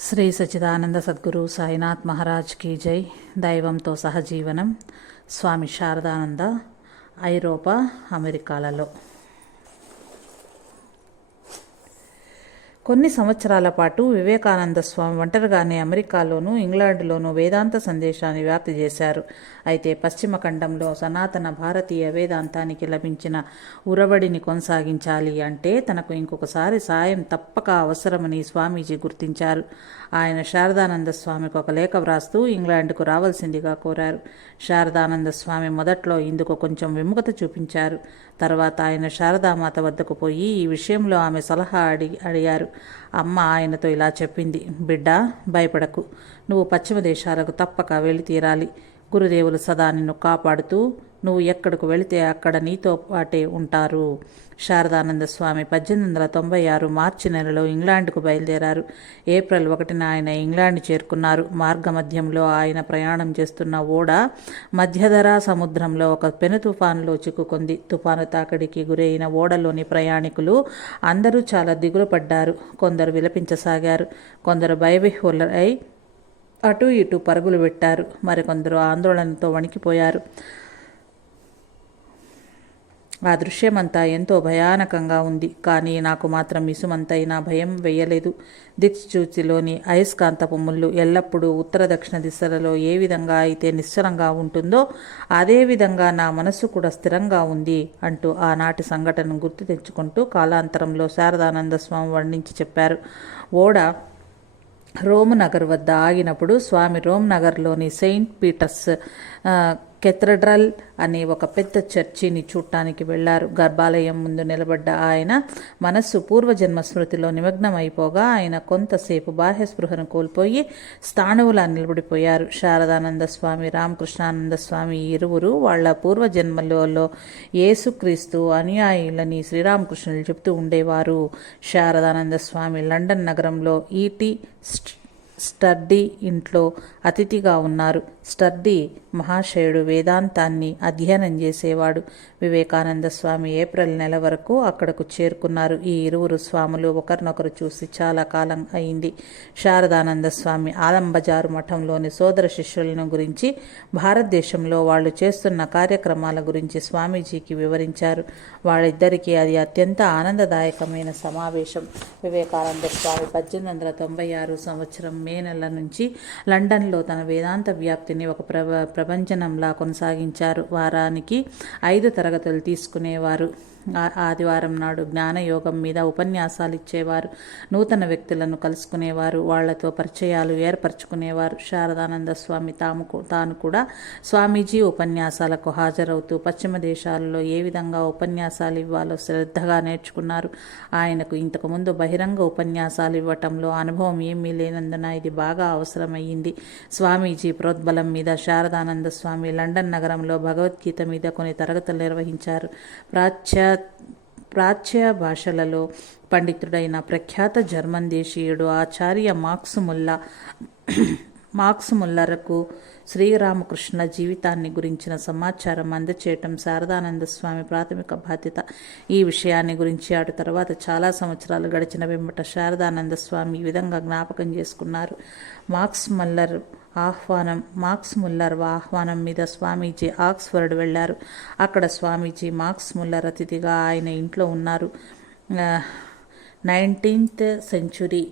శ్రీ సచిదానంద సద్గురు సాయినాథ్ మహారాజ్ కీ జై. దైవంతో సహజీవనం. స్వామి శారదానంద ఐరోపా అమెరికాలలో. కొన్ని సంవత్సరాల పాటు వివేకానంద స్వామి ఒంటరిగానే అమెరికాలోనూ ఇంగ్లాండ్లోనూ వేదాంత సందేశాన్ని వ్యాప్తి చేశారు. అయితే పశ్చిమ ఖండంలో సనాతన భారతీయ వేదాంతానికి లభించిన ఉరవడిని కొనసాగించాలి అంటే తనకు ఇంకొకసారి సాయం తప్పక అవసరమని స్వామీజీ గుర్తించారు. ఆయన శారదానంద స్వామికి ఒక లేఖ వ్రాస్తూ ఇంగ్లాండ్కు రావాల్సిందిగా కోరారు. శారదానంద స్వామి మొదట్లో ఇందుకు కొంచెం విముఖత చూపించారు. తర్వాత ఆయన శారదామాత వద్దకు పోయి ఈ విషయంలో ఆమె సలహా అడిగి అడిగారు. అమ్మ ఆయనతో ఇలా చెప్పింది బిడ్డ భయపడకు. నువ్వు పశ్చిమ దేశాలకు తప్పక వెళ్ళి తీరాలి గురుదేవులు సదా నిన్ను కాపాడుతూ నువ్వు ఎక్కడికి వెళితే అక్కడ నీతో పాటే ఉంటారు. శారదానంద స్వామి పద్దెనిమిది వందల తొంభై ఆరు మార్చి నెలలో ఇంగ్లాండ్కు బయలుదేరారు. ఏప్రిల్ ఒకటిన ఆయన ఇంగ్లాండ్ చేరుకున్నారు. మార్గమధ్యంలో ఆయన ప్రయాణం చేస్తున్న ఓడ మధ్యధరా సముద్రంలో ఒక పెను తుఫానులో చిక్కుకుంది. తుఫాను తాకిడికి గురైన ఓడలోని ప్రయాణికులు అందరూ చాలా దిగులు పడ్డారు కొందరు విలపించసాగారు. కొందరు భయవిహ్వలై అటు ఇటు పరుగులు పెట్టారు. మరికొందరు ఆందోళనతో వణికిపోయారు. ఆ దృశ్యమంతా ఎంతో భయానకంగా ఉంది. కానీ నాకు మాత్రం ఇసుమంతైనా భయం వేయలేదు. దిక్సూచిలోని అయస్కాంతపు ముళ్ళు ఎల్లప్పుడూ ఉత్తర దక్షిణ దిశలలో ఏ విధంగా అయితే నిశ్చలంగా ఉంటుందో అదే విధంగా నా మనస్సు కూడా స్థిరంగా ఉంది అంటూ ఆనాటి సంఘటనను గుర్తు తెచ్చుకుంటూ కాలాంతరంలో శారదానంద స్వామి వర్ణించి చెప్పారు. ఓడ రోమ్ నగర్ వద్ద ఆగినప్పుడు స్వామి రోమ్ నగర్లోని సెయింట్ పీటర్స్ కెథడ్రల్ అనే ఒక పెద్ద చర్చిని చూడటానికి వెళ్ళారు. గర్భాలయం ముందు నిలబడ్డ ఆయన మనస్సు పూర్వజన్మ స్మృతిలో నిమగ్నమైపోగా ఆయన కొంతసేపు బాహ్య స్పృహను కోల్పోయి స్థాణువులా నిలబడిపోయారు. శారదానంద స్వామి రామకృష్ణానంద స్వామి ఇరువురు వాళ్ళ పూర్వజన్మలలో యేసుక్రీస్తు అనుయాయులని శ్రీరామకృష్ణులు చెప్తూ ఉండేవారు. శారదానంద స్వామి లండన్ నగరంలో ఈటీ స్టర్డీ ఇంట్లో అతిథిగా ఉన్నారు. స్టర్డీ మహాశయుడు వేదాంతాన్ని అధ్యయనం చేసేవాడు. వివేకానంద స్వామి ఏప్రిల్ నెల వరకు అక్కడకు చేరుకున్నారు. ఈ ఇరువురు స్వాములు ఒకరినొకరు చూసి చాలా కాలం అయింది. శారదానంద స్వామి ఆలంబజారు మఠంలోని సోదర శిష్యులను గురించి భారతదేశంలో వాళ్ళు చేస్తున్న కార్యక్రమాల గురించి స్వామీజీకి వివరించారు. వాళ్ళిద్దరికీ అది అత్యంత ఆనందదాయకమైన సమావేశం. వివేకానంద స్వామి పద్దెనిమిది వందల తొంభై ఆరు సంవత్సరం మే నెల నుంచి లండన్లో తన వేదాంత వ్యాప్తిని ఒక ప్ర ప్రపంచనంలా కొనసాగించారు. వారానికి ఐదు తరగతులు తీసుకునేవారు. ఆదివారం నాడు జ్ఞానయోగం మీద ఉపన్యాసాలు ఇచ్చేవారు నూతన వ్యక్తులను కలుసుకునేవారు వాళ్ళతో పరిచయాలు ఏర్పరచుకునేవారు. శారదానంద స్వామి తాము తాను కూడా స్వామీజీ ఉపన్యాసాలకు హాజరవుతూ పశ్చిమ దేశాలలో ఏ విధంగా ఉపన్యాసాలు ఇవ్వాలో శ్రద్ధగా నేర్చుకున్నారు. ఆయనకు ఇంతకుముందు బహిరంగ ఉపన్యాసాలు ఇవ్వటంలో అనుభవం ఏమీ లేనందున ఇది బాగా అవసరమయ్యింది. స్వామీజీ ప్రోద్బలం మీద శారదానంద స్వామి లండన్ నగరంలో భగవద్గీత మీద కొన్ని తరగతులు నిర్వహించారు. ప్రాచ్య ప్రాచ్య భాషలలో పండితుడైన ప్రఖ్యాత జర్మన్ దేశీయుడు ఆచార్య మాక్సుముల్లా మాక్సుముల్లరకు శ్రీరామకృష్ణ జీవితాన్ని గురించిన సమాచారం అందచేయటం శారదానంద స్వామి ప్రాథమిక బాధ్యత. ఈ విషయాన్ని గురించి ఆడు తర్వాత చాలా సంవత్సరాలు గడిచిన వెంబట శారదానంద స్వామి ఈ విధంగా జ్ఞాపకం చేసుకున్నారు. మార్క్స్ మల్లర్ ఆహ్వానం. మార్క్స్ ముల్లర్ ఆహ్వానం మీద స్వామీజీ ఆక్స్ఫర్డ్ వెళ్ళారు అక్కడ స్వామీజీ మార్క్స్ ముల్లర్ అతిథిగా ఆయన ఇంట్లో ఉన్నారు. Nineteenth century.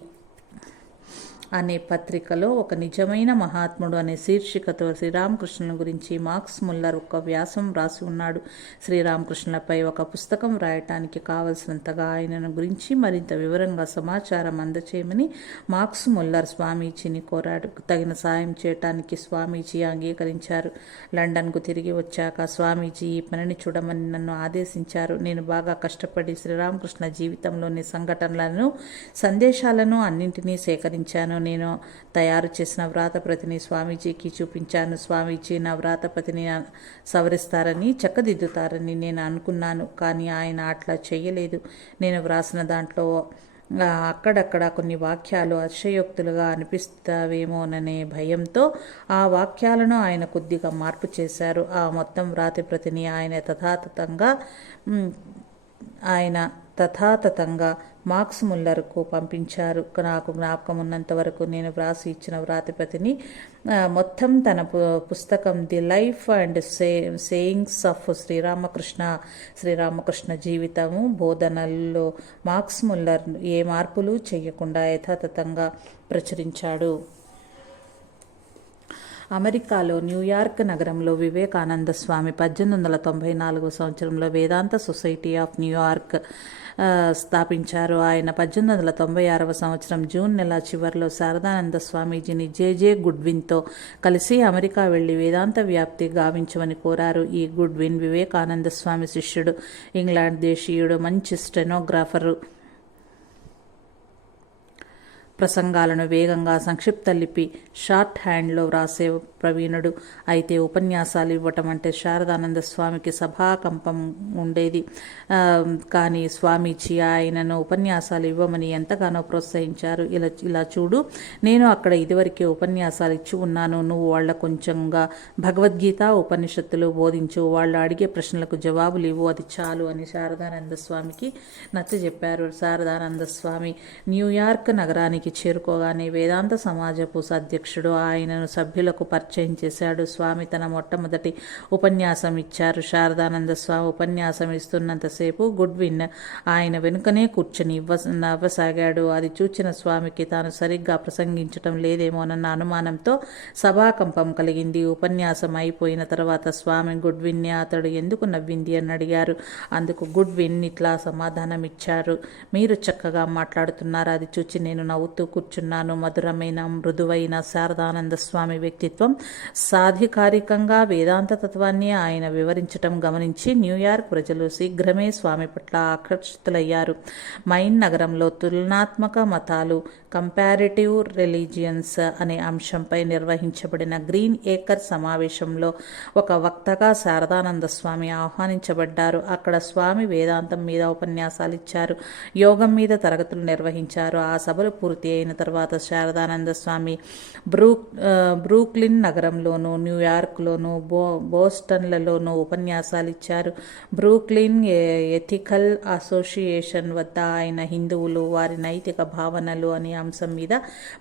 అనే పత్రికలో ఒక నిజమైన మహాత్ముడు అనే శీర్షికతో శ్రీరామకృష్ణుల గురించి మార్క్స్ ముల్లర్ ఒక వ్యాసం రాసి ఉన్నాడు. శ్రీరామకృష్ణులపై ఒక పుస్తకం రాయటానికి కావలసినంతగా ఆయనను గురించి మరింత వివరంగా సమాచారం అందచేయమని మార్క్స్ ముల్లర్ స్వామీజీని కోరాడు. తగిన సాయం చేయటానికి స్వామీజీ అంగీకరించారు. లండన్కు తిరిగి వచ్చాక స్వామీజీ ఈ పనిని చూడమని నన్ను ఆదేశించారు. నేను బాగా కష్టపడి శ్రీరామకృష్ణ జీవితంలోని సంఘటనలను సందేశాలను అన్నింటినీ సేకరించాను. నేను తయారు చేసిన వ్రాతప్రతిని స్వామీజీకి చూపించాను. స్వామీజీ నా వ్రాతప్రతిని సవరిస్తారని చక్కదిద్దుతారని నేను అనుకున్నాను కానీ ఆయన అట్లా చేయలేదు. నేను వ్రాసిన దాంట్లో అక్కడక్కడ కొన్ని వాక్యాలు అతిశయోక్తులుగా అనిపిస్తావేమోననే భయంతో ఆ వాక్యాలను ఆయన కొద్దిగా మార్పు చేశారు. ఆ మొత్తం వ్రాతప్రతిని ఆయన తథాతథంగా ఆయన తథాతథంగా మార్క్స్ ముల్లర్కు పంపించారు. నాకు జ్ఞాపకం ఉన్నంత వరకు నేను వ్రాసి ఇచ్చిన వ్రాతిపతిని మొత్తం తన పు- పుస్తకం the life and say sayings of Sri Ramakrishna Sri Ramakrishna జీవితము బోధనల్లో మార్క్స్ ముల్లర్ ఏ మార్పులు చేయకుండా యథాతథంగా ప్రచురించాడు. అమెరికాలో న్యూయార్క్ నగరంలో వివేకానంద స్వామి పద్దెనిమిది వందల తొంభై నాలుగు సంవత్సరంలో వేదాంత సొసైటీ ఆఫ్ న్యూయార్క్ స్థాపించారు. ఆయన పద్దెనిమిది వందల తొంభై ఆరవ సంవత్సరం జూన్ నెల చివరిలో శారదానంద స్వామీజీని జేజే గుడ్విన్తో కలిసి అమెరికా వెళ్ళి వేదాంత వ్యాప్తి గావించమని కోరారు. ఈ గుడ్విన్ వివేకానంద స్వామి శిష్యుడు ఇంగ్లాండ్ దేశీయుడు మంచి స్టెనోగ్రాఫరు. ప్రసంగాలను వేగంగా సంక్షిప్త లిపి షార్ట్ హ్యాండ్లో వ్రాసే ప్రవీణుడు. అయితే ఉపన్యాసాలు ఇవ్వటం అంటే శారదానంద స్వామికి సభాకంపం ఉండేది. కానీ స్వామీజీ ఆయనను ఉపన్యాసాలు ఇవ్వమని ఎంతగానో ప్రోత్సహించారు. ఇలా ఇలా చూడు నేను అక్కడ ఇదివరకే ఉపన్యాసాలు ఇచ్చి ఉన్నాను. నువ్వు వాళ్ళ కొంచెంగా భగవద్గీత ఉపనిషత్తులు బోధించు. వాళ్ళు అడిగే ప్రశ్నలకు జవాబులు ఇవ్వు. అది చాలు అని శారదానంద స్వామికి నచ్చజెప్పారు శారదానంద స్వామి న్యూయార్క్ నగరానికి చేరుకోగానే వేదాంత సమాజపు అధ్యక్షుడు ఆయనను సభ్యులకు పరిచయం చేశాడు. స్వామి తన మొట్టమొదటి ఉపన్యాసం ఇచ్చారు. శారదానంద స్వామి ఉపన్యాసం ఇస్తున్నంతసేపు గుడ్విన్ ఆయన వెనుకనే కూర్చొని ఇవ్వ నవ్వసాగాడు. అది చూచిన స్వామికి తాను సరిగ్గా ప్రసంగించటం లేదేమోనన్న అనుమానంతో సభాకంపం కలిగింది. ఉపన్యాసం అయిపోయిన తర్వాత స్వామి గుడ్విన్ని అతడు ఎందుకు నవ్వింది అని అడిగారు. అందుకు గుడ్విన్ ఇట్లా సమాధానం ఇచ్చారు. మీరు చక్కగా మాట్లాడుతున్నారు. అది చూచి నేను నవ్వుతూ కూర్చున్నాను. మధురమైన మృదువైన శారదానంద స్వామి వ్యక్తిత్వం సాధికారికంగా వేదాంత తత్వాన్ని ఆయన వివరించటం గమనించి న్యూయార్క్ ప్రజలు శీఘ్రమే స్వామి పట్ల ఆకర్షితులయ్యారు. మైన్ నగరంలో తులనాత్మక మతాలు కంపారిటివ్ రిలీజియన్స్ అనే అంశంపై నిర్వహించబడిన గ్రీన్ ఏకర్ సమావేశంలో ఒక వక్తగా శారదానంద స్వామి ఆహ్వానించబడ్డారు. అక్కడ స్వామి వేదాంతం మీద ఉపన్యాసాలు ఇచ్చారు యోగం మీద తరగతులు నిర్వహించారు. ఆ సభలు పూర్తి అయిన తర్వాత శారదానంద స్వామి బ్రూక్ బ్రూక్లిన్ నగరంలోనూ న్యూయార్క్లోను బో బోస్టన్లలోనూ ఉపన్యాసాలు ఇచ్చారు. బ్రూక్లిన్ ఎథికల్ అసోసియేషన్ వద్ద ఆయన హిందువులు వారి నైతిక భావనలు అనే అంశం మీద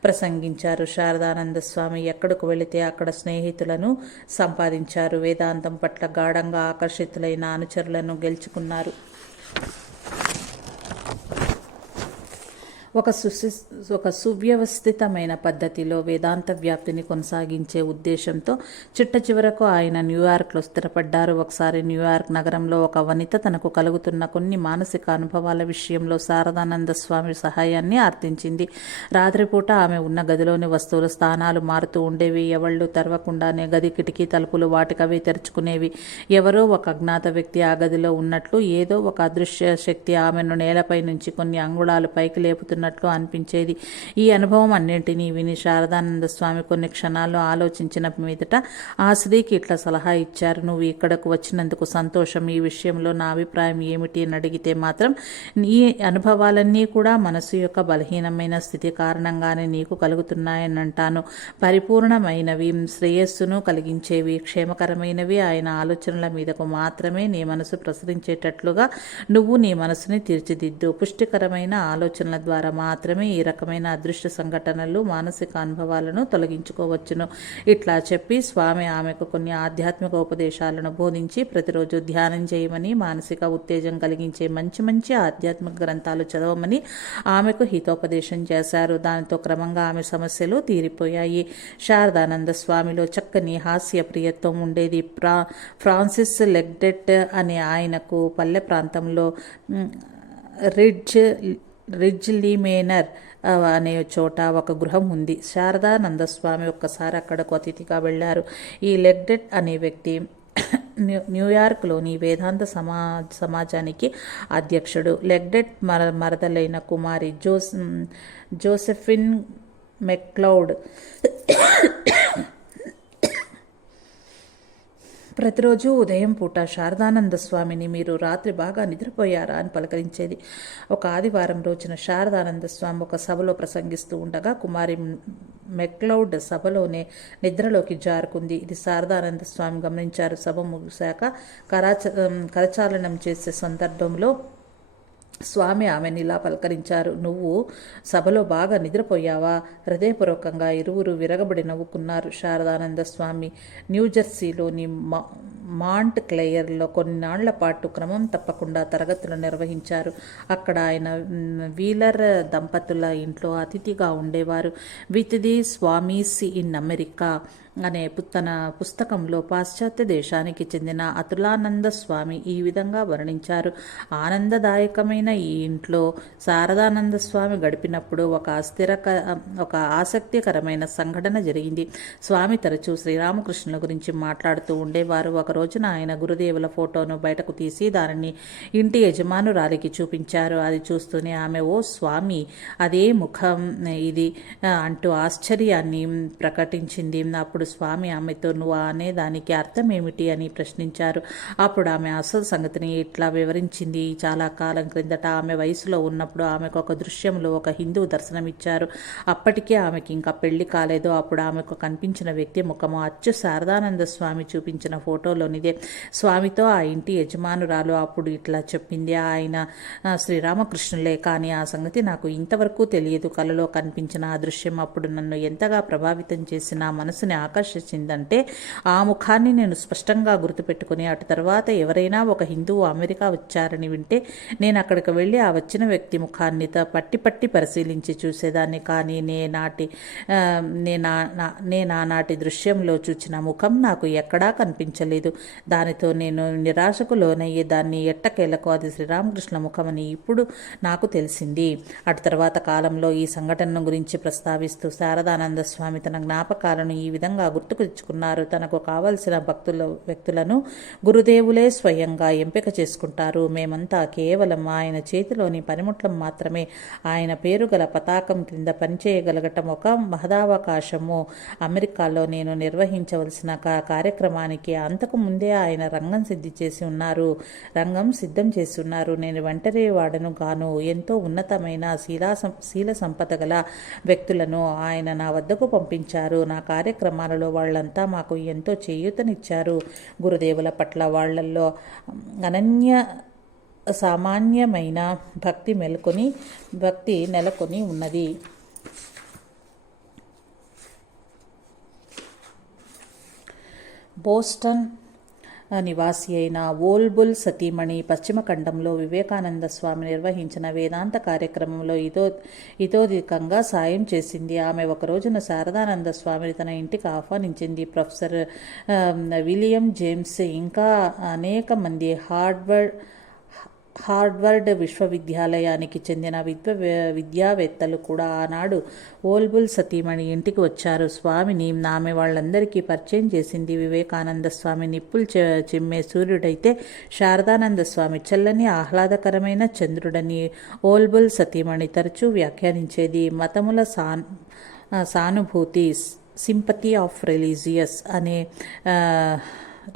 ప్రసంగించారు. శారదానంద స్వామి ఎక్కడకు వెళితే అక్కడ స్నేహితులను సంపాదించారు. వేదాంతం పట్ల గాఢంగా ఆకర్షితులైన అనుచరులను గెలుచుకున్నారు. ఒక సుసి ఒక సువ్యవస్థితమైన పద్ధతిలో వేదాంత వ్యాప్తిని కొనసాగించే ఉద్దేశంతో చిట్ట చివరకు ఆయన న్యూయార్క్లో స్థిరపడ్డారు. ఒకసారి న్యూయార్క్ నగరంలో ఒక వనిత తనకు కలుగుతున్న కొన్ని మానసిక అనుభవాల విషయంలో శారదానంద స్వామి సహాయాన్ని ఆర్థించింది రాత్రిపూట ఆమె ఉన్న గదిలోని వస్తువుల స్థానాలు మారుతూ ఉండేవి. ఎవళ్ళు తెరవకుండానే గది కిటికీ తలుపులు వాటికవే తెరుచుకునేవి. ఎవరో ఒక అజ్ఞాత వ్యక్తి ఆ గదిలో ఉన్నట్లు ఏదో ఒక అదృశ్య శక్తి ఆమెను నేలపై నుంచి కొన్ని అంగుళాలు పైకి లేపుతున్న లేపుతున్నట్లు అనిపించేది. ఈ అనుభవం అన్నింటినీ విని శారదానంద స్వామి కొన్ని క్షణాల్లో ఆలోచించిన మీదట ఆ స్త్రీకి ఇట్లా సలహా ఇచ్చారు. నువ్వు ఇక్కడకు వచ్చినందుకు సంతోషం. ఈ విషయంలో నా అభిప్రాయం ఏమిటి అని అడిగితే మాత్రం ఈ అనుభవాలన్నీ కూడా మనసు యొక్క బలహీనమైన స్థితి కారణంగానే నీకు కలుగుతున్నాయని అంటాను. పరిపూర్ణమైనవి శ్రేయస్సును కలిగించేవి క్షేమకరమైనవి. ఆయన ఆలోచనల మీదకు మాత్రమే నీ మనసు ప్రసరించేటట్లుగా నువ్వు నీ మనసుని తీర్చిదిద్దు. పుష్టికరమైన ఆలోచనల ద్వారా మాత్రమే ఈ రకమైన అదృష్ట సంఘటనలు మానసిక అనుభవాలను తొలగించుకోవచ్చును. ఇట్లా చెప్పి స్వామి ఆమెకు కొన్ని ఆధ్యాత్మిక ఉపదేశాలను బోధించి ప్రతిరోజు ధ్యానం చేయమని మానసిక ఉత్తేజం కలిగించే మంచి మంచి ఆధ్యాత్మిక గ్రంథాలు చదవమని ఆమెకు హితోపదేశం చేశారు. దానితో క్రమంగా ఆమె సమస్యలు తీరిపోయాయి. శారదానంద స్వామిలో చక్కని హాస్య ప్రియత్వం ఉండేది. ఫ్రా ఫ్రాన్సిస్ లెగ్డెట్ అనే ఆయనకు పల్లె ప్రాంతంలో రిడ్జ్ రిజ్లీమేనర్ అనే చోట ఒక గృహం ఉంది. శారదానంద స్వామి ఒక్కసారి అక్కడకు అతిథిగా వెళ్ళారు. ఈ లెగ్డెట్ అనే వ్యక్తి న్యూ న్యూయార్క్లోని వేదాంత సమా సమాజానికి అధ్యక్షుడు. లెగ్డెట్ మర మరదలైన కుమారి జోస్ జోసెఫిన్ మెక్లౌడ్ ప్రతిరోజు ఉదయం పూట శారదానంద స్వామిని మీరు రాత్రి బాగా నిద్రపోయారా అని పలకరించేది. ఒక ఆదివారం రోజున శారదానంద స్వామి ఒక సభలో ప్రసంగిస్తూ ఉండగా కుమారి మెక్లౌడ్ సభలోనే నిద్రలోకి జారుకుంది. ఇది శారదానంద స్వామి గమనించారు. సభ ముగిశాక కరాచ కరచాలనం చేసే సందర్భంలో స్వామి ఆమెను ఇలా పలకరించారు. నువ్వు సభలో బాగా నిద్రపోయావా? హృదయపూర్వకంగా ఇరువురు విరగబడి నవ్వుకున్నారు శారదానంద స్వామి. న్యూజెర్సీలోని మా మాంట్ క్లేయర్లో కొన్నాళ్ళ పాటు క్రమం తప్పకుండా తరగతులు నిర్వహించారు. అక్కడ ఆయన వీలర్ దంపతుల ఇంట్లో అతిథిగా ఉండేవారు. With the swamis in America. అనే తన పుస్తకంలో పాశ్చాత్య దేశానికి చెందిన అతులానంద స్వామి ఈ విధంగా వర్ణించారు. ఆనందదాయకమైన ఈ ఇంట్లో శారదానంద స్వామి గడిపినప్పుడు ఒక అస్థిరక ఒక ఆసక్తికరమైన సంఘటన జరిగింది. స్వామి తరచూ శ్రీరామకృష్ణుల గురించి మాట్లాడుతూ ఉండేవారు. ఒక రోజున ఆయన గురుదేవుల ఫోటోను బయటకు తీసి దానిని ఇంటి యజమానురాలికి చూపించారు. అది చూస్తూనే ఆమె ఓ స్వామి అదే ముఖం ఇది అంటూ ఆశ్చర్యాన్ని ప్రకటించింది. అప్పుడు స్వామి ఆమెతో నువ్వు అనే దానికి అర్థం ఏమిటి? అని ప్రశ్నించారు. అప్పుడు ఆమె అసలు సంగతిని ఇట్లా వివరించింది. చాలా కాలం క్రిందట ఆమె వయసులో ఉన్నప్పుడు ఆమెకు ఒక దృశ్యంలో ఒక హిందువు దర్శనమిచ్చారు. అప్పటికే ఆమెకి ఇంకా పెళ్ళి కాలేదు. అప్పుడు ఆమెకు కనిపించిన వ్యక్తి ముఖము అచ్చు శారదానంద స్వామి చూపించిన ఫోటోలోనిదే. స్వామితో ఆ ఇంటి యజమానురాలు అప్పుడు ఇట్లా చెప్పింది. ఆయన శ్రీరామకృష్ణులే కానీ ఆ సంగతి నాకు ఇంతవరకు తెలియదు. కలలో కనిపించిన ఆ దృశ్యం అప్పుడు నన్ను ఎంతగా ప్రభావితం చేసి నా మనసుని ఆకర్షించిందంటే ఆ ముఖాన్ని నేను స్పష్టంగా గుర్తుపెట్టుకుని అటు తర్వాత ఎవరైనా ఒక హిందువు అమెరికా వచ్చారని వింటే నేను అక్కడికి వెళ్ళి ఆ వచ్చిన వ్యక్తి ముఖాన్ని త- పట్టి పట్టి పరిశీలించి చూసేదాన్ని. కానీ నేనాటి ఆ, నేనా నా- దృశ్యంలో చూచిన ముఖం నాకు ఎక్కడా కనిపించలేదు. దానితో నేను నిరాశకు లోనయ్యే దాన్ని ఎట్టకేలకు అది శ్రీరామకృష్ణ ముఖమని ఇప్పుడు నాకు తెలిసింది. అటు తర్వాత కాలంలో ఈ సంఘటనను గురించి ప్రస్తావిస్తూ శారదానంద స్వామి తన జ్ఞాపకాలను ఈ విధంగా గుర్తుకు తెచ్చుకున్నారు తనకు కావలసిన భక్తుల వ్యక్తులను గురుదేవులే స్వయంగా ఎంపిక చేసుకుంటారు. మేమంతా కేవలం ఆయన చేతిలోని పనిముట్లం మాత్రమే. ఆయన పేరు గల పతాకం క్రింద పనిచేయగలగటం ఒక మహదావకాశము. అమెరికాలో నేను నిర్వహించవలసిన కార్యక్రమానికి అంతకు ముందే ఆయన రంగం సిద్ధి చేసి ఉన్నారు. రంగం సిద్ధం చేసి ఉన్నారు. నేను ఒంటరి వాడను గాను. ఎంతో ఉన్నతమైన శీలా సం- శీల సంపద గల వ్యక్తులను ఆయన నా వద్దకు పంపించారు. నా కార్యక్రమాలలో వాళ్ళంతా మాకు ఎంతో చేయూతనిచ్చారు. గురుదేవుల పట్ల వాళ్ళల్లో అనన్య సామాన్యమైన భక్తి మెలుకొని భక్తి నెలకొని ఉన్నది. బోస్టన్ నివాసి అయిన ఓల్బుల్ సతీమణి పశ్చిమ ఖండంలో వివేకానంద స్వామి నిర్వహించిన వేదాంత కార్యక్రమంలో ఇదో ఇతోధికంగా సాయం చేసింది. ఆమె ఒక రోజున శారదానంద స్వామిని తన ఇంటికి ఆహ్వానించింది. ప్రొఫెసర్ విలియం జేమ్స్ ఇంకా అనేక మంది హార్డ్వర్డ్ హార్వర్డ్ విశ్వవిద్యాలయానికి చెందిన విద్వ విద్యావేత్తలు కూడా ఆనాడు ఓల్బుల్ సతీమణి ఇంటికి వచ్చారు. స్వామిని ఆమె వాళ్ళందరికీ పరిచయం చేసింది వివేకానంద స్వామి. నిప్పులు చిమ్మే సూర్యుడైతే శారదానంద స్వామి. చల్లని ఆహ్లాదకరమైన చంద్రుడని ఓల్బుల్ సతీమణి తరచూ వ్యాఖ్యానించేది మతముల సాన్ సానుభూతి సింపతి ఆఫ్ రిలీజియస్ అనే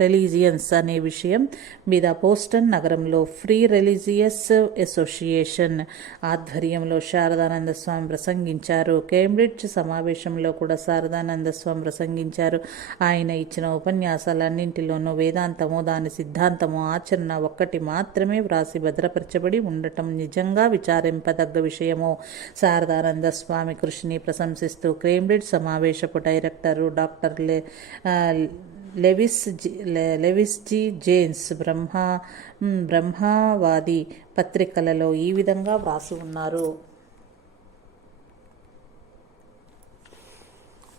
రిలీజియన్స్ అనే విషయం మీద పోస్టన్ నగరంలో ఫ్రీ రిలీజియస్ అసోసియేషన్ ఆధ్వర్యంలో శారదానంద స్వామి ప్రసంగించారు. కేంబ్రిడ్జ్ సమావేశంలో కూడా శారదానంద స్వామి ప్రసంగించారు. ఆయన ఇచ్చిన ఉపన్యాసాలన్నింటిలోనూ వేదాంతము దాని సిద్ధాంతము ఆచరణ ఒక్కటి మాత్రమే వ్రాసి భద్రపరచబడి ఉండటం నిజంగా విచారింపదగ్గ విషయము శారదానంద స్వామి కృషిని ప్రశంసిస్తూ కేంబ్రిడ్జ్ సమావేశపు డైరెక్టరు డాక్టర్ లే లెవిస్ జి లె- లెవిస్ జి జేమ్స్ బ్రహ్మ బ్రహ్మవాది పత్రికలలో ఈ విధంగా వ్రాసి ఉన్నారు.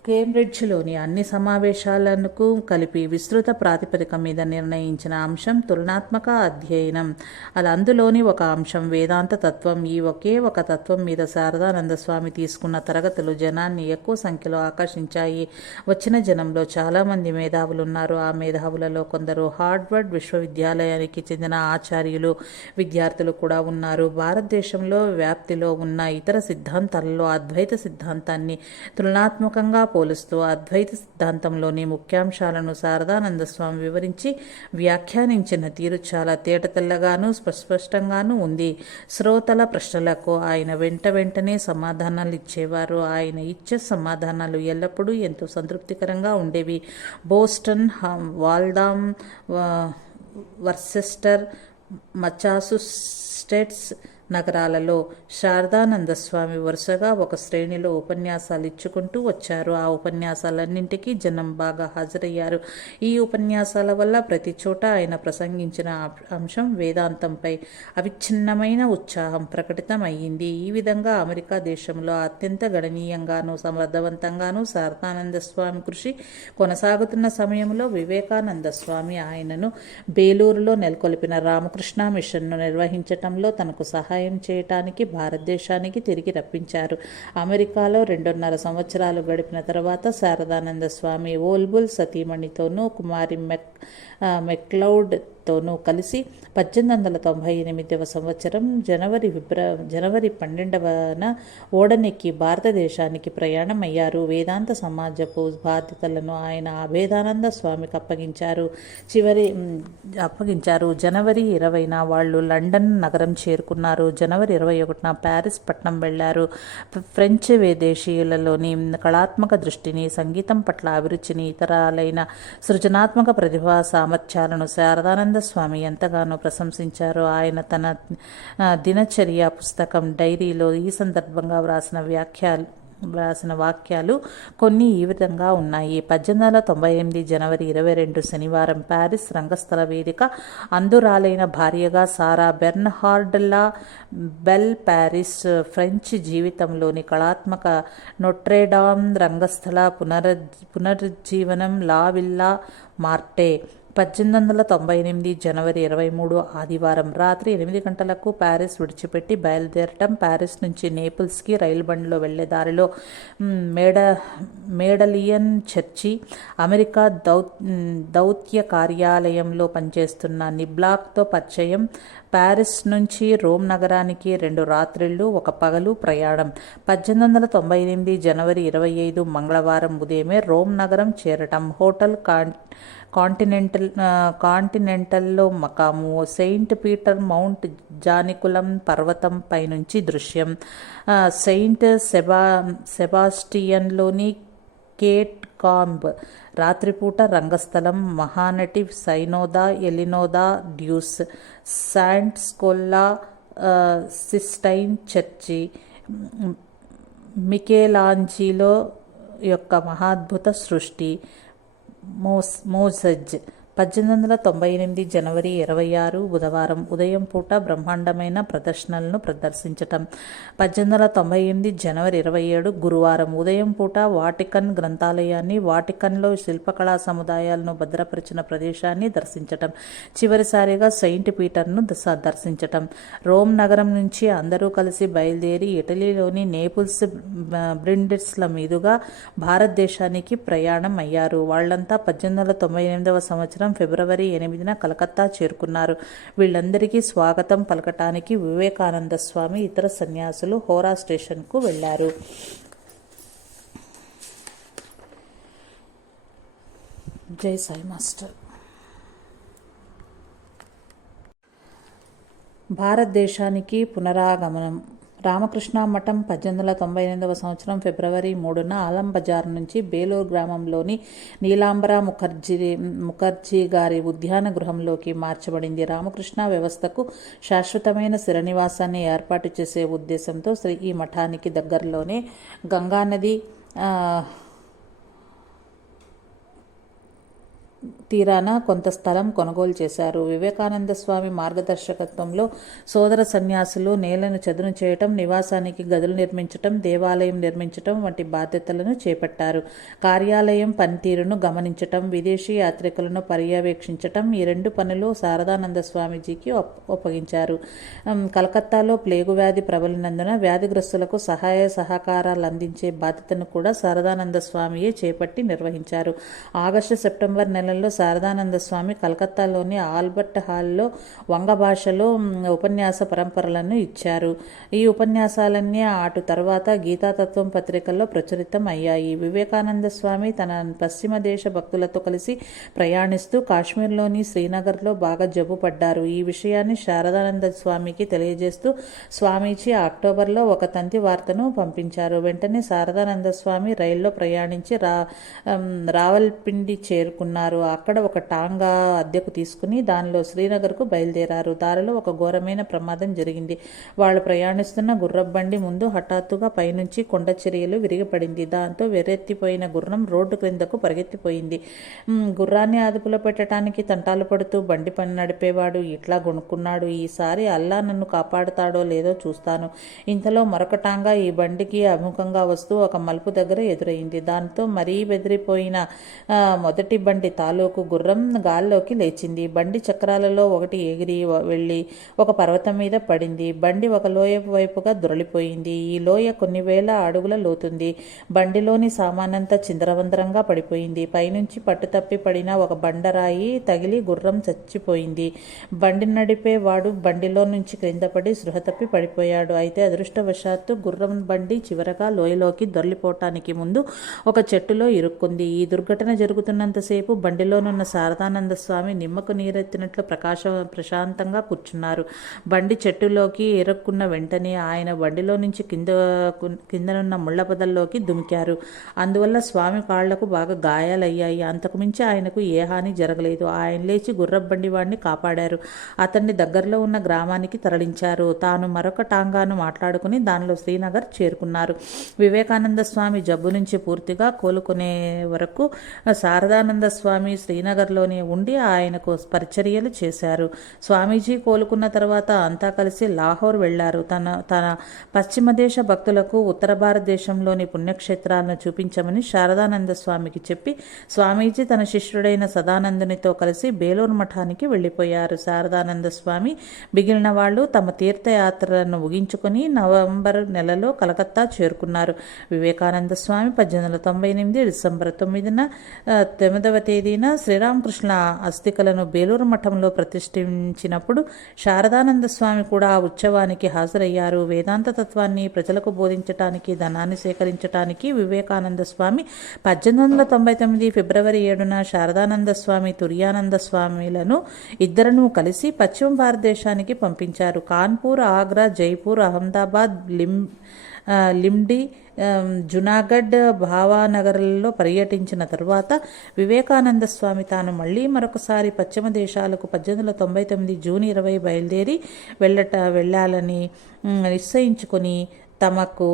కేంబ్రిడ్జ్లోని అన్ని సమావేశాలకు కలిపి విస్తృత ప్రాతిపదిక మీద నిర్ణయించిన అంశం తులనాత్మక అధ్యయనం. అది అందులోని ఒక అంశం వేదాంత తత్వం ఈ ఒకే ఒక తత్వం మీద శారదానంద స్వామి తీసుకున్న తరగతులు జనాన్ని ఎక్కువ సంఖ్యలో ఆకర్షించాయి. వచ్చిన జనంలో చాలామంది మేధావులు ఉన్నారు ఆ మేధావులలో కొందరు హార్డ్వర్డ్ విశ్వవిద్యాలయానికి చెందిన ఆచార్యులు విద్యార్థులు కూడా ఉన్నారు. భారతదేశంలో వ్యాప్తిలో ఉన్న ఇతర సిద్ధాంతాలలో అద్వైత సిద్ధాంతాన్ని తులనాత్మకంగా పోలుస్తూ అద్వైత సిద్ధాంతంలోని ముఖ్యాంశాలను శారదానంద స్వామి వివరించి వ్యాఖ్యానించిన తీరు చాలా తేటతెల్లగాను స్పష్టంగానూ ఉంది. శ్రోతల ప్రశ్నలకు ఆయన వెంట వెంటనే సమాధానాలు ఇచ్చేవారు. ఆయన ఇచ్చే సమాధానాలు ఎల్లప్పుడూ ఎంతో సంతృప్తికరంగా ఉండేవి. బోస్టన్ హ- వాల్దామ్ వా- వర్సెస్టర్ మచాసుస్టెట్స్ నగరాలలో శారదానంద స్వామి వరుసగా ఒక శ్రేణిలో ఉపన్యాసాలు ఇచ్చుకుంటూ వచ్చారు. ఆ ఉపన్యాసాలన్నింటికీ జనం బాగా హాజరయ్యారు. ఈ ఉపన్యాసాల వల్ల ప్రతి చోట ఆయన ప్రసంగించిన అంశం వేదాంతంపై అవిచ్ఛిన్నమైన ఉత్సాహం ప్రకటితమయ్యింది. ఈ విధంగా అమెరికా దేశంలో అత్యంత గణనీయంగాను సమర్థవంతంగాను శారదానంద స్వామి కృషి కొనసాగుతున్న సమయంలో వివేకానంద స్వామి ఆయనను బేలూరులో నెలకొల్పిన రామకృష్ణ మిషన్ను నిర్వహించటంలో తనకు సహాయం చేయటానికి భారతదేశానికి తిరిగి రప్పించారు. అమెరికాలో రెండున్నర సంవత్సరాలు గడిపిన తర్వాత శారదానంద స్వామి ఓల్బుల్ సతీమణితోనూ కుమారి మెక్ మెక్లౌడ్ తోనూ కలిసి పద్దెనిమిది వందల తొంభై ఎనిమిదవ సంవత్సరం జనవరి ఫిబ్ర జనవరి పన్నెండవన ఓడనెక్కి భారతదేశానికి ప్రయాణం అయ్యారు వేదాంత సమాజపు బాధ్యతలను ఆయన అభేదానంద స్వామికి అప్పగించారు. చివరి అప్పగించారు. జనవరి ఇరవైన వాళ్ళు లండన్ నగరం చేరుకున్నారు. జనవరి ఇరవై ఒకటిన ప్యారిస్ పట్టణం వెళ్ళారు. ఫ్రెంచ్ విదేశీయులలోని కళాత్మక దృష్టిని సంగీతం పట్ల అభిరుచిని ఇతరాలైన సృజనాత్మక ప్రతిభా సామర్థ్యాలను శారదానంద స్వామి ఎంతగానో ప్రశంసించారు. ఆయన తన దినచర్య పుస్తకం డైరీలో ఈ సందర్భంగా వ్రాసిన వ్యాఖ్యలు వ్రాసిన వాక్యాలు కొన్ని ఈ విధంగా ఉన్నాయి. పద్దెనిమిది వందల తొంభై ఎనిమిది జనవరి ఇరవై రెండు శనివారం ప్యారిస్ రంగస్థల వేదిక అందురాలైన భార్యగా సారా బెర్న్హార్డ్లా బెల్ ప్యారిస్ ఫ్రెంచ్ జీవితంలోని కళాత్మక నొట్రేడామ్ రంగస్థల పునర్ పునరుజ్జీవనం లా విల్లా మార్టే పద్దెనిమిది వందల తొంభై ఎనిమిది జనవరి ఇరవై మూడు ఆదివారం రాత్రి ఎనిమిది గంటలకు ప్యారిస్ విడిచిపెట్టి బయలుదేరటం ప్యారిస్ నుంచి నేపుల్స్కి రైలు బండిలో వెళ్ళే దారిలో మేడ మేడలియన్ చర్చి అమెరికా దౌ దౌత్య కార్యాలయంలో పనిచేస్తున్న నిబ్లాక్తో పరిచయం ప్యారిస్ నుంచి రోమ్ నగరానికి రెండు రాత్రిళ్ళు ఒక పగలు ప్రయాణం. పద్దెనిమిది వందల తొంభై ఎనిమిది జనవరి ఇరవై ఐదు మంగళవారం ఉదయమే రోమ్ నగరం చేరటం. హోటల్ కాన్ కాంటినెంటల్ కాంటినెంటల్లో మకాము సెయింట్ పీటర్ మౌంట్ జానికులం పర్వతం పైనుంచి దృశ్యం. సెయింట్ సెబా సెబాస్టియన్లోని కేట్ కాంబ్. రాత్రిపూట రంగస్థలం మహానటి సైనోదా ఎలినోదా డ్యూస్ శాంట్ స్కొల్లా సిస్టైన్ చర్చి. మికేలాంజీలో యొక్క మహాద్భుత సృష్టి మోస్ మోజజ్. పద్దెనిమిది వందల తొంభై ఎనిమిది జనవరి ఇరవై ఆరు బుధవారం ఉదయం పూట బ్రహ్మాండమైన ప్రదర్శనలను ప్రదర్శించటం. పద్దెనిమిది వందల తొంభై ఎనిమిది జనవరి ఇరవై ఏడు గురువారం ఉదయం పూట వాటికన్ గ్రంథాలయాన్ని వాటికన్లో శిల్పకళా సముదాయాలను భద్రపరిచిన ప్రదేశాన్ని దర్శించటం. చివరిసారిగా సెయింట్ పీటర్ను దర్శించటం. రోమ్ నగరం నుంచి అందరూ కలిసి బయలుదేరి ఇటలీలోని నేపుల్స్ బ్రిండిట్స్ల మీదుగా భారతదేశానికి ప్రయాణం అయ్యారు వాళ్ళంతా పద్దెనిమిది వందల తొంభై ఎనిమిదవ సంవత్సరం ఫిబ్రవరి ఎనిమిదిన కలకత్తా చేరుకున్నారు. వీళ్ళందరికీ స్వాగతం పలకటానికి వివేకానంద స్వామి ఇతర సన్యాసులు హోరా స్టేషన్కు వెళ్ళారు జై సాయి మాస్టర్. భారతదేశానికి పునరాగమనం రామకృష్ణ మఠం పద్దెనిమిది వందల తొంభై ఎనిమిదవ సంవత్సరం ఫిబ్రవరి మూడున ఆలం బజార్ నుంచి బేలూరు గ్రామంలోని నీలాంబర ముఖర్జీ ముఖర్జీ గారి ఉద్యాన గృహంలోకి మార్చబడింది. రామకృష్ణ వ్యవస్థకు శాశ్వతమైన శిరనివాసాన్ని ఏర్పాటు చేసే ఉద్దేశంతో శ్రీ ఈ మఠానికి దగ్గరలోనే గంగానది తీరాన కొంత స్థలం కొనుగోలు చేశారు. వివేకానంద స్వామి మార్గదర్శకత్వంలో సోదర సన్యాసులు నేలను చదును చేయటం నివాసానికి గదులు నిర్మించటం దేవాలయం నిర్మించటం వంటి బాధ్యతలను చేపట్టారు. కార్యాలయం పనితీరును గమనించటం విదేశీ యాత్రికులను పర్యవేక్షించటం ఈ రెండు పనులు శారదానంద స్వామీజీకి ఒప్- ఒప్పగించారు. కలకత్తాలో ప్లేగు వ్యాధి ప్రబలినందున వ్యాధిగ్రస్తులకు సహాయ సహకారాలు అందించే బాధ్యతను కూడా శారదానంద స్వామియే చేపట్టి నిర్వహించారు. ఆగస్టు సెప్టెంబర్ నెలల్లో శారదానంద స్వామి కలకత్తాలోని ఆల్బర్ట్ హాల్లో వంగ భాషలో ఉపన్యాస పరంపరలను ఇచ్చారు. ఈ ఉపన్యాసాలన్నీ అటు తర్వాత గీతాతత్వం పత్రికల్లో ప్రచురితం అయ్యాయి. వివేకానంద స్వామి తన పశ్చిమ దేశ భక్తులతో కలిసి ప్రయాణిస్తూ కాశ్మీర్లోని శ్రీనగర్లో బాగా జబ్బు పడ్డారు. ఈ విషయాన్ని శారదానంద స్వామికి తెలియజేస్తూ స్వామీజీ అక్టోబర్లో ఒక తంతి వార్తను పంపించారు. వెంటనే శారదానంద స్వామి రైల్లో ప్రయాణించి రా రావల్పిండి చేరుకున్నారు. అక్కడ అక్కడ ఒక టాంగా అద్దెకు తీసుకుని దానిలో శ్రీనగర్కు బయలుదేరారు. దారిలో ఒక ఘోరమైన ప్రమాదం జరిగింది. వాళ్ళు ప్రయాణిస్తున్న గుర్రబండి ముందు హఠాత్తుగా పైనుంచి కొండ చర్యలు విరిగిపడింది. దాంతో వెరెత్తిపోయిన గుర్రం రోడ్డు క్రిందకు పరిగెత్తిపోయింది. గుర్రాన్ని అదుపులో పెట్టడానికి తంటాలు పడుతూ బండి పని నడిపేవాడు ఇట్లా గొనుక్కున్నాడు ఈసారి అల్లా నన్ను కాపాడుతాడో లేదో చూస్తాను. ఇంతలో మరొక టాంగా ఈ బండికి అభిముఖంగా వస్తూ ఒక మలుపు దగ్గర ఎదురైంది. దాంతో మరీ బెదిరిపోయిన మొదటి బండి తాలూకు గుర్రం గాల్లోకి లేచింది. బండి చక్రాలలో ఒకటి ఎగిరి వెళ్ళి ఒక పర్వతం మీద పడింది. బండి ఒక లోయ వైపుగా దొరలిపోయింది. ఈ లోయ కొన్ని వేల అడుగుల లోతుంది. బండిలోని సామానంతా చిందరవందరంగా పడిపోయింది. పైనుంచి పట్టుతప్పి పడిన ఒక బండరాయి తగిలి గుర్రం చచ్చిపోయింది. బండి నడిపే వాడు బండిలో నుంచి క్రింద పడి సృహ తప్పి పడిపోయాడు. అయితే అదృష్టవశాత్తు గుర్రం బండి చివరగా లోయలోకి దొరలిపోవటానికి ముందు ఒక చెట్టులో ఇరుక్కుంది. ఈ దుర్ఘటన జరుగుతున్నంతసేపు బండిలోనున్న శారదానంద స్వామి నిమ్మకు నీరెత్తినట్లు ప్రకాశ ప్రశాంతంగా కూర్చున్నారు. బండి చెట్టులోకి ఇరుక్కున్న వెంటనే ఆయన బండిలో నుంచి కింద కిందనున్న ముళ్ళ పొదల్లోకి దుమికారు. అందువల్ల స్వామి కాళ్ళకు బాగా గాయాలయ్యాయి. అంతకుమించి ఆయనకు ఏ హాని జరగలేదు. ఆయన లేచి గుర్రబండి వాడిని కాపాడారు. అతన్ని దగ్గరలో ఉన్న గ్రామానికి తరలించారు. తాను మరొక టాంగాను మాట్లాడుకుని దానిలో శ్రీనగర్ చేరుకున్నారు. వివేకానంద స్వామి జబ్బు నుంచి పూర్తిగా కోలుకునే వరకు శారదానంద స్వామి శ్రీనగర్లోనే ఉండి ఆయనకు పరిచర్యలు చేశారు. స్వామీజీ కోలుకున్న తర్వాత అంతా కలిసి లాహోర్ వెళ్ళారు. తన తన పశ్చిమ దేశ భక్తులకు ఉత్తర భారతదేశంలోని పుణ్యక్షేత్రాలను చూపించమని శారదానంద స్వామికి చెప్పి స్వామీజీ తన శిష్యుడైన సదానందునితో కలిసి బేలూరు మఠానికి వెళ్ళిపోయారు. శారదానంద స్వామి మిగిలిన వాళ్ళు తమ తీర్థయాత్రలను ముగించుకొని నవంబర్ నెలలో కలకత్తా చేరుకున్నారు. వివేకానంద స్వామి పద్దెనిమిది వందల తొంభై ఎనిమిది డిసెంబర్ తొమ్మిదిన తొమ్మిదవ తేదీన శ్రీరామకృష్ణ అస్థికలను బేలూరు మఠంలో ప్రతిష్ఠించినప్పుడు శారదానంద స్వామి కూడా ఆ ఉత్సవానికి హాజరయ్యారు. వేదాంత తత్వాన్ని ప్రజలకు బోధించటానికి ధనాన్ని సేకరించటానికి వివేకానంద స్వామి పద్దెనిమిది వందల తొంభై తొమ్మిది ఫిబ్రవరి ఏడున శారదానంద స్వామి తుర్యానంద స్వామిలను ఇద్దరను కలిసి పశ్చిమ భారతదేశానికి పంపించారు. కాన్పూర్ ఆగ్రా జైపూర్ అహ్మదాబాద్ లిం ఆ, లిమ్డి జునాగఢ్ భావానగర్లలో పర్యటించిన తరువాత వివేకానంద స్వామి తాను మళ్ళీ మరొకసారి పశ్చిమ దేశాలకు పద్దెనిమిది వందల తొంభై తొమ్మిది జూన్ ఇరవై బయలుదేరి వెళ్ళట వెళ్ళాలని నిశ్చయించుకొని తమకు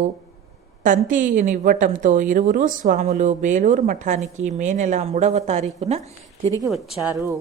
తంతినివ్వటంతో ఇరువురు స్వాములు బేలూరు మఠానికి మే నెల మూడవ తారీఖున తిరిగి వచ్చారు.